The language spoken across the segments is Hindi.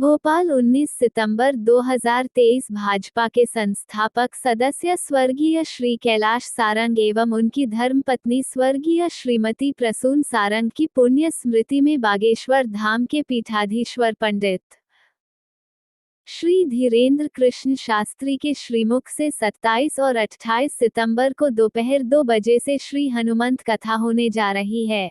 भोपाल 19 सितंबर 2023 भाजपा के संस्थापक सदस्य स्वर्गीय श्री कैलाश सारंग एवं उनकी धर्मपत्नी स्वर्गीय श्रीमती प्रसून सारंग की पुण्य स्मृति में बागेश्वर धाम के पीठाधीश्वर पंडित श्री धीरेन्द्र कृष्ण शास्त्री के श्रीमुख से 27 और 28 सितंबर को दोपहर 2 बजे से श्री हनुमंत कथा होने जा रही है।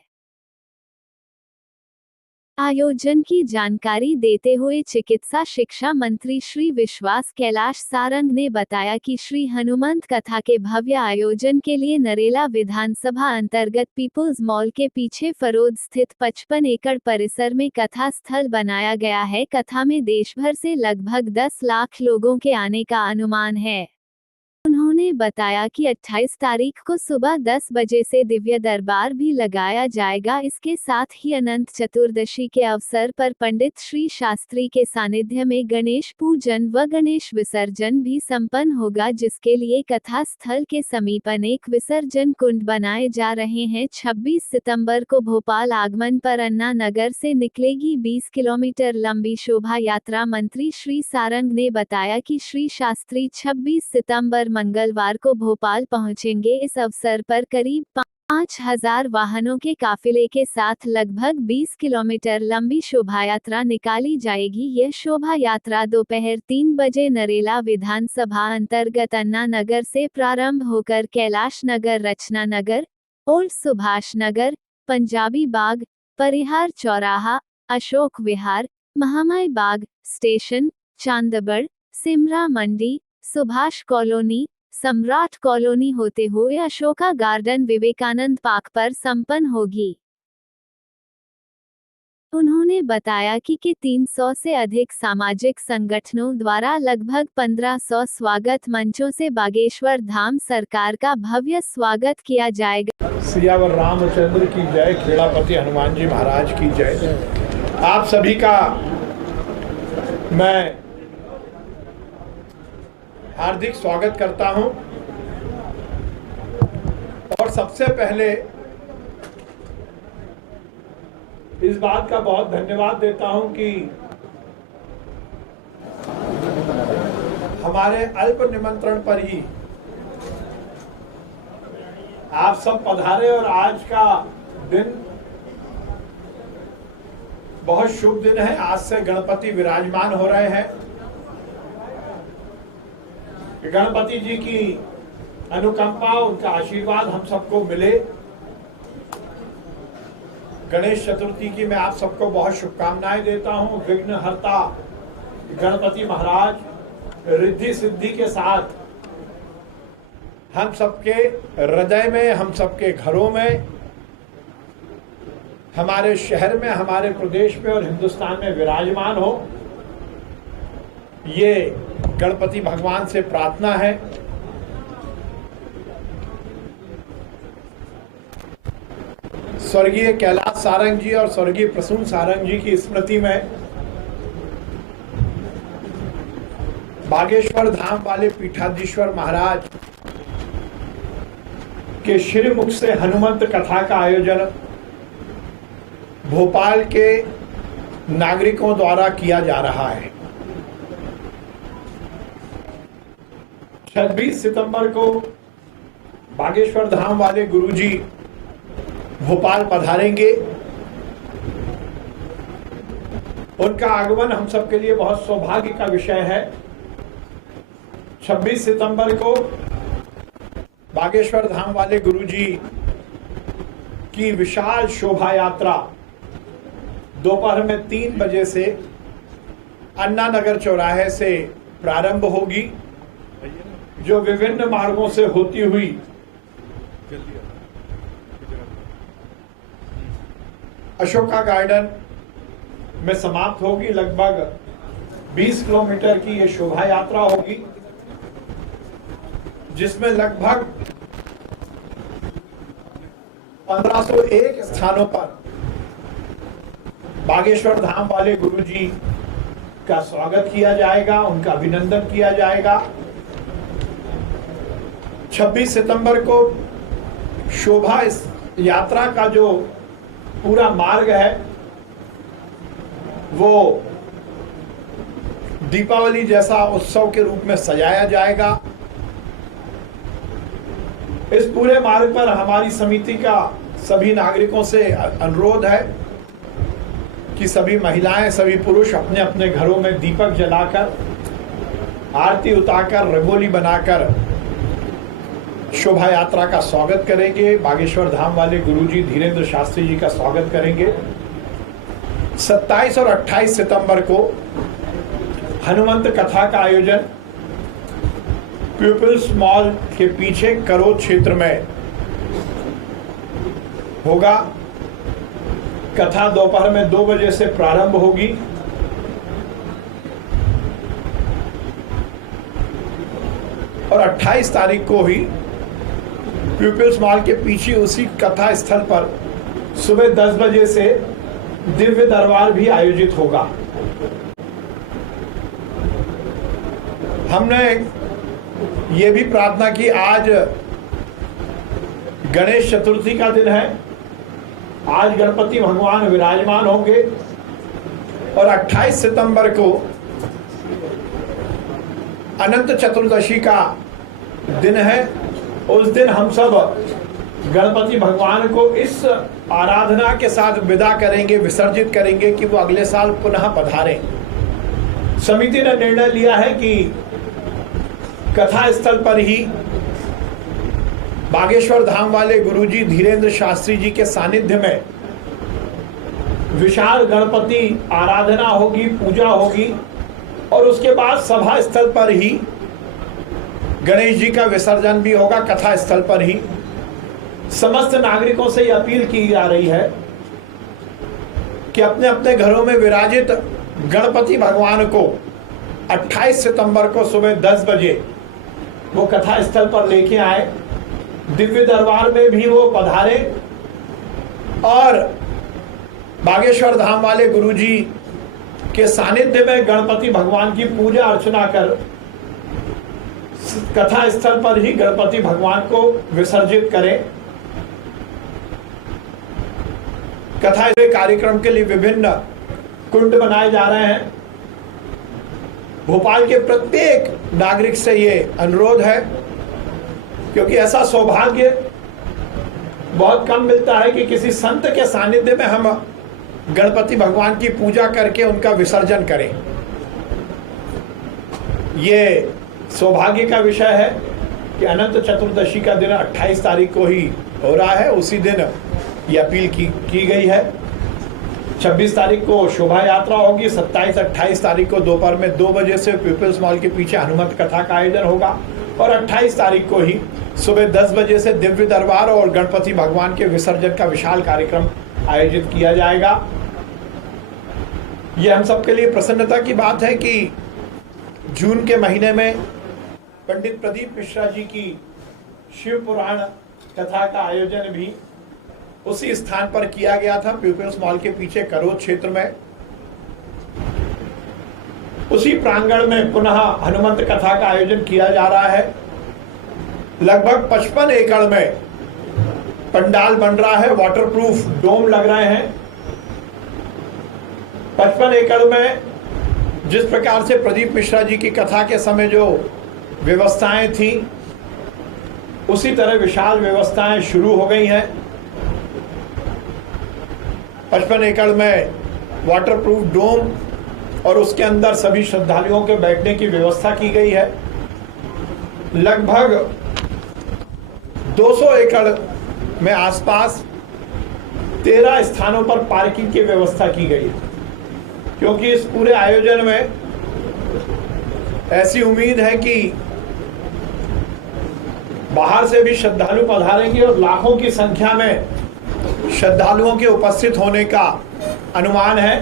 आयोजन की जानकारी देते हुए चिकित्सा शिक्षा मंत्री श्री विश्वास कैलाश सारंग ने बताया कि श्री हनुमंत कथा के भव्य आयोजन के लिए नरेला विधानसभा अंतर्गत पीपुल्स मॉल के पीछे फरोद स्थित 55 एकड़ परिसर में कथा स्थल बनाया गया है। कथा में देश भर से लगभग 10 लाख लोगों के आने का अनुमान है। उन्होंने बताया कि 28 तारीख को सुबह 10 बजे से दिव्य दरबार भी लगाया जाएगा। इसके साथ ही अनंत चतुर्दशी के अवसर पर पंडित श्री शास्त्री के सानिध्य में गणेश पूजन व गणेश विसर्जन भी संपन्न होगा, जिसके लिए कथा स्थल के समीप अनेक विसर्जन कुंड बनाए जा रहे हैं। 26 सितंबर को भोपाल आगमन पर अन्ना नगर से निकलेगी 20 किलोमीटर लंबी शोभा यात्रा। मंत्री श्री सारंग ने बताया कि श्री शास्त्री 26 सितंबर मंगलवार को भोपाल पहुंचेंगे। इस अवसर पर करीब 5000 वाहनों के काफिले के साथ लगभग 20 किलोमीटर लंबी शोभायात्रा निकाली जाएगी। यह शोभा यात्रा दोपहर 3 बजे नरेला विधानसभा अंतर्गत अन्ना नगर से प्रारंभ होकर कैलाश नगर, रचना नगर, ओल्ड सुभाष नगर, पंजाबी बाग, परिहार चौराहा, अशोक विहार, महामाई बाग स्टेशन, चांदबड़, सिमरा मंडी, सुभाष कॉलोनी, सम्राट कॉलोनी होते हुए अशोका गार्डन, विवेकानंद पार्क पर संपन्न होगी। उन्होंने बताया कि 300 से अधिक सामाजिक संगठनों द्वारा लगभग 1500 स्वागत मंचों से बागेश्वर धाम सरकार का भव्य स्वागत किया जाएगा। सियावर रामचंद्र की जय, खेड़ापति हनुमान जी महाराज की जय। आप सभी का मैं हार्दिक स्वागत करता हूं और सबसे पहले इस बात का बहुत धन्यवाद देता हूं कि हमारे अल्प निमंत्रण पर ही आप सब पधारे और आज का दिन बहुत शुभ दिन है। आज से गणपति विराजमान हो रहे हैं। गणपति जी की अनुकंपा, उनका आशीर्वाद हम सबको मिले। गणेश चतुर्थी की मैं आप सबको बहुत शुभकामनाएं देता हूं। विघ्नहर्ता गणपति महाराज रिद्धि सिद्धि के साथ हम सबके हृदय में, हम सबके घरों में, हमारे शहर में, हमारे प्रदेश में और हिंदुस्तान में विराजमान हो, ये गणपति भगवान से प्रार्थना है। स्वर्गीय कैलाश सारंग जी और स्वर्गीय प्रसून सारंग जी की स्मृति में बागेश्वर धाम वाले पीठाधीश्वर महाराज के श्रीमुख से हनुमंत कथा का आयोजन भोपाल के नागरिकों द्वारा किया जा रहा है। 26 सितंबर को बागेश्वर धाम वाले गुरुजी भोपाल पधारेंगे। उनका आगमन हम सबके लिए बहुत सौभाग्य का विषय है। 26 सितंबर को बागेश्वर धाम वाले गुरुजी की विशाल शोभा यात्रा दोपहर में 3 बजे से अन्ना नगर चौराहे से प्रारंभ होगी, जो विभिन्न मार्गों से होती हुई अशोका गार्डन में समाप्त होगी। लगभग 20 किलोमीटर की ये शोभा यात्रा होगी, जिसमें लगभग 1501 स्थानों पर बागेश्वर धाम वाले गुरुजी का स्वागत किया जाएगा, उनका अभिनंदन किया जाएगा। 26 सितंबर को शोभा यात्रा का जो पूरा मार्ग है वो दीपावली जैसा उत्सव के रूप में सजाया जाएगा। इस पूरे मार्ग पर हमारी समिति का सभी नागरिकों से अनुरोध है कि सभी महिलाएं, सभी पुरुष अपने अपने घरों में दीपक जलाकर, आरती उतारकर, रंगोली बनाकर शोभा यात्रा का स्वागत करेंगे। बागेश्वर धाम वाले गुरुजी धीरेन्द्र शास्त्री जी का स्वागत करेंगे। 27 और 28 सितंबर को हनुमंत कथा का आयोजन पीपल्स मॉल के पीछे करोड़ क्षेत्र में होगा। कथा दोपहर में 2 बजे से प्रारंभ होगी। और 28 तारीख को ही पीपल्स मॉल के पीछे उसी कथा स्थल पर सुबह 10 बजे से दिव्य दरबार भी आयोजित होगा। हमने ये भी प्रार्थना की, आज गणेश चतुर्थी का दिन है, आज गणपति भगवान विराजमान होंगे और 28 सितंबर को अनंत चतुर्दशी का दिन है। उस दिन हम सब गणपति भगवान को इस आराधना के साथ विदा करेंगे, विसर्जित करेंगे कि वो अगले साल पुनः पधारें। समिति ने निर्णय लिया है कि कथा स्थल पर ही बागेश्वर धाम वाले गुरुजी धीरेन्द्र शास्त्री जी के सानिध्य में विशाल गणपति आराधना होगी, पूजा होगी और उसके बाद सभा स्थल पर ही गणेश जी का विसर्जन भी होगा। कथा स्थल पर ही समस्त नागरिकों से यह अपील की जा रही है कि अपने अपने घरों में विराजित गणपति भगवान को 28 सितंबर को सुबह 10 बजे वो कथा स्थल पर लेके आए, दिव्य दरबार में भी वो पधारे और बागेश्वर धाम वाले गुरुजी के सानिध्य में गणपति भगवान की पूजा अर्चना कर कथा स्थल पर ही गणपति भगवान को विसर्जित करें। कथा कार्यक्रम के लिए विभिन्न कुंड बनाए जा रहे हैं। भोपाल के प्रत्येक नागरिक से ये अनुरोध है, क्योंकि ऐसा सौभाग्य बहुत कम मिलता है कि किसी संत के सानिध्य में हम गणपति भगवान की पूजा करके उनका विसर्जन करें। ये सौभाग्य का विषय है कि अनंत चतुर्दशी का दिन 28 तारीख को ही हो रहा है। उसी दिन ये अपील की गई है। 26 तारीख को शोभा यात्रा होगी। 27-28 तारीख को दोपहर में 2 बजे से पीपल्स मॉल के पीछे हनुमंत कथा का आयोजन होगा और 28 तारीख को ही सुबह 10 बजे से दिव्य दरबार और गणपति भगवान के विसर्जन का विशाल कार्यक्रम आयोजित किया जाएगा। ये हम सबके लिए प्रसन्नता की बात है कि जून के महीने में पंडित प्रदीप मिश्रा जी की शिव पुराण कथा का आयोजन भी उसी स्थान पर किया गया था, पीपल्स मॉल के पीछे करोड़ क्षेत्र में। उसी प्रांगण में पुनः हनुमंत कथा का आयोजन किया जा रहा है। लगभग 55 एकड़ में पंडाल बन रहा है, वाटरप्रूफ डोम लग रहे हैं। 55 एकड़ में जिस प्रकार से प्रदीप मिश्रा जी की कथा के समय जो व्यवस्थाएं थी, उसी तरह विशाल व्यवस्थाएं शुरू हो गई हैं। 55 एकड़ में वाटरप्रूफ डोम और उसके अंदर सभी श्रद्धालुओं के बैठने की व्यवस्था की गई है। लगभग 200 एकड़ में आसपास 13 स्थानों पर पार्किंग की व्यवस्था की गई है, क्योंकि इस पूरे आयोजन में ऐसी उम्मीद है कि बाहर से भी श्रद्धालु पधारेंगे और लाखों की संख्या में श्रद्धालुओं के उपस्थित होने का अनुमान है।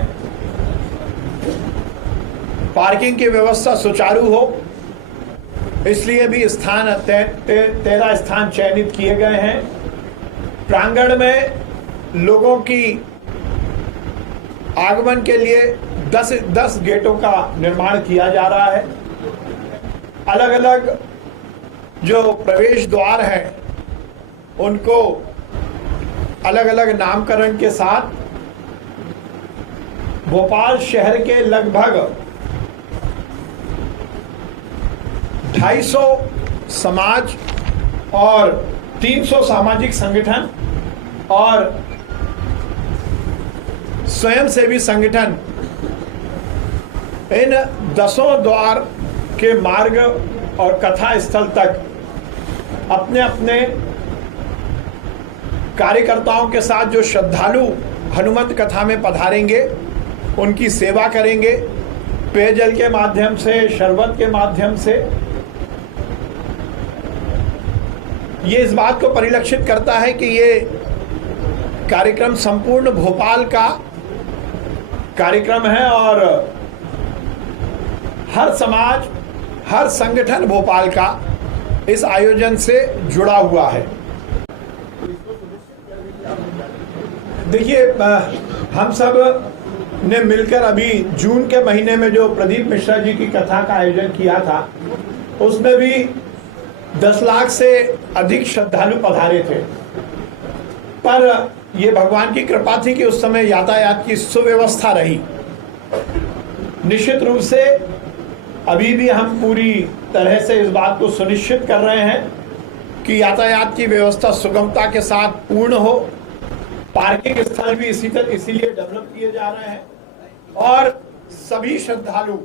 पार्किंग की व्यवस्था सुचारू हो, इसलिए भी स्थान 13 स्थान चयनित किए गए हैं। प्रांगण में लोगों की आगमन के लिए 10 गेटों का निर्माण किया जा रहा है। अलग अलग जो प्रवेश द्वार हैं उनको अलग अलग नामकरण के साथ भोपाल शहर के लगभग 250 समाज और 300 सामाजिक संगठन और स्वयंसेवी संगठन इन 10 द्वार के मार्ग और कथा स्थल तक अपने अपने कार्यकर्ताओं के साथ जो श्रद्धालु हनुमत कथा में पधारेंगे उनकी सेवा करेंगे, पेयजल के माध्यम से, शरबत के माध्यम से। ये इस बात को परिलक्षित करता है कि ये कार्यक्रम संपूर्ण भोपाल का कार्यक्रम है और हर समाज, हर संगठन भोपाल का इस आयोजन से जुड़ा हुआ है। देखिए, हम सब ने मिलकर अभी जून के महीने में जो प्रदीप मिश्रा जी की कथा का आयोजन किया था, उसमें भी 10 लाख से अधिक श्रद्धालु पधारे थे। पर ये भगवान की कृपा थी कि उस समय यातायात की सुव्यवस्था रही। निश्चित रूप से अभी भी हम पूरी तरह से इस बात को सुनिश्चित कर रहे हैं कि यातायात की व्यवस्था सुगमता के साथ पूर्ण हो। पार्किंग स्थल भी इसीलिए डेवलप किए जा रहे हैं और सभी श्रद्धालु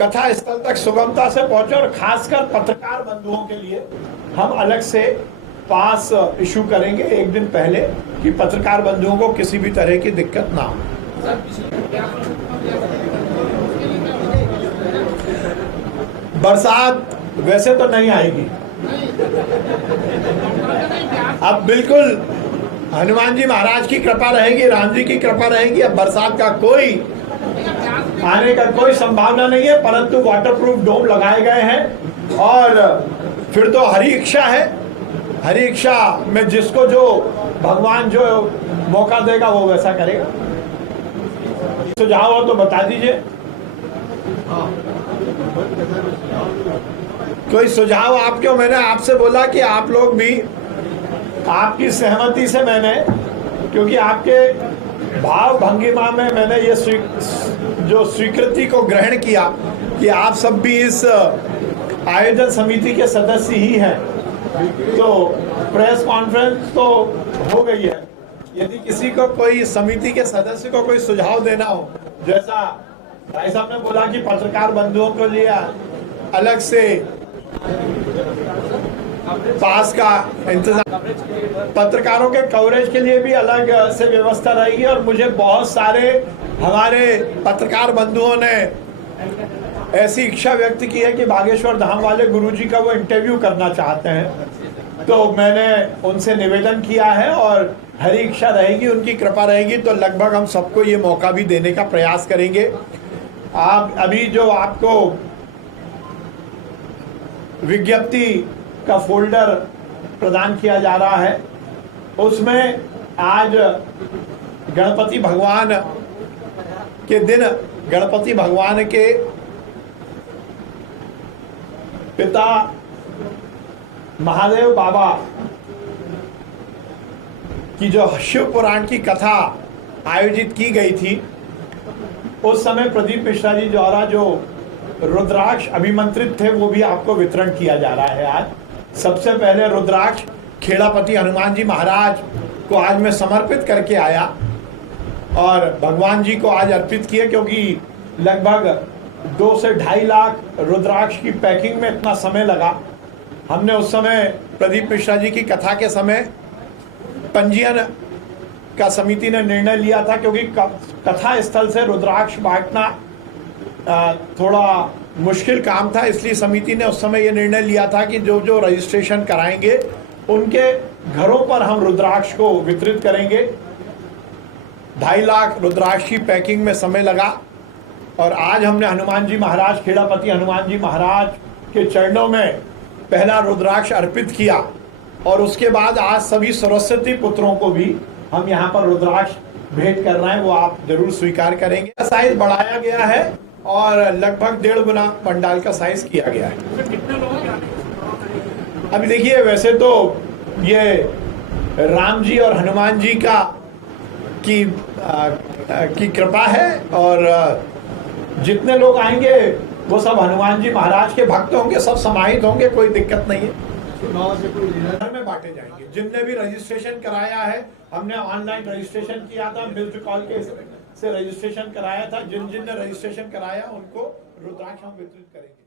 कथा स्थल तक सुगमता से पहुंचे। और खासकर पत्रकार बंधुओं के लिए हम अलग से पास इशू करेंगे एक दिन पहले कि पत्रकार बंधुओं को किसी भी तरह की दिक्कत ना हो। बरसात वैसे तो नहीं आएगी, अब बिल्कुल हनुमान जी महाराज की कृपा रहेगी, राम जी की कृपा रहेगी। अब बरसात का कोई आने का कोई संभावना नहीं है, परंतु वाटरप्रूफ डोम लगाए गए हैं और फिर तो हरी इच्छा है। हरी इच्छा में जिसको जो भगवान जो मौका देगा वो वैसा करेगा। सुझाव हो तो बता दीजिए। कोई सुझाव आपके? मैंने आपसे बोला कि आप लोग भी आपकी सहमति से मैंने, क्योंकि आपके भाव भंगिमा में मैंने ये जो स्वीकृति को ग्रहण किया कि आप सब भी इस आयोजन समिति के सदस्य ही हैं, तो प्रेस कॉन्फ्रेंस तो हो गई है। यदि किसी को कोई समिति के सदस्य को कोई सुझाव देना हो, जैसा भाई साहब ने बोला कि पत्रकार बंधुओं को लिए अलग से पास का इंतजाम, पत्रकारों के कवरेज के लिए भी अलग से व्यवस्था रहेगी। और मुझे बहुत सारे हमारे पत्रकार बंधुओं ने ऐसी इच्छा व्यक्त की है कि बागेश्वर धाम वाले गुरुजी का वो इंटरव्यू करना चाहते हैं, तो मैंने उनसे निवेदन किया है और हरी इच्छा रहेगी, उनकी कृपा रहेगी तो लगभग हम सबको ये मौका भी देने का प्रयास करेंगे। आप अभी जो आपको विज्ञप्ति का फोल्डर प्रदान किया जा रहा है, उसमें आज गणपति भगवान के दिन गणपति भगवान के पिता महादेव बाबा की जो शिव पुराण की कथा आयोजित की गई थी, उस समय प्रदीप मिश्रा जी द्वारा जो रुद्राक्ष अभिमंत्रित थे वो भी आपको वितरण किया जा रहा है। आज सबसे पहले रुद्राक्ष खेड़ापति हनुमान जी महाराज को आज मैं समर्पित करके आया और भगवान जी को आज अर्पित किए, क्योंकि लगभग 2 से 2.5 लाख रुद्राक्ष की पैकिंग में इतना समय लगा। हमने उस समय प्रदीप मिश्रा जी की कथा के समय पंजीयन का समिति ने निर्णय लिया था, क्योंकि कथा स्थल से रुद्राक्ष बांटना थोड़ा मुश्किल काम था, इसलिए समिति ने उस समय ये निर्णय लिया था कि जो जो रजिस्ट्रेशन कराएंगे उनके घरों पर हम रुद्राक्ष को वितरित करेंगे। 2.5 लाख रुद्राक्ष की पैकिंग में समय लगा और आज हमने हनुमान जी महाराज, खेड़ापति हनुमान जी महाराज के चरणों में पहला रुद्राक्ष अर्पित किया और उसके बाद आज सभी सरस्वती पुत्रों को भी हम यहाँ पर रुद्राक्ष भेंट कर रहे हैं, वो आप जरूर स्वीकार करेंगे। साइज बढ़ाया गया है और लगभग 1.5 गुना पंडाल का साइज किया गया है। अभी देखिए, वैसे तो ये राम जी और हनुमान जी की कृपा है और जितने लोग आएंगे वो सब हनुमान जी महाराज के भक्त होंगे, सब समाहित होंगे, कोई दिक्कत नहीं है। घर में बांटे जाएंगे। जिनने भी रजिस्ट्रेशन कराया है, हमने ऑनलाइन रजिस्ट्रेशन किया था, मिस्ड कॉल के से रजिस्ट्रेशन कराया था, जिन जिन ने रजिस्ट्रेशन कराया उनको रुद्राक्ष हम वितरित करेंगे।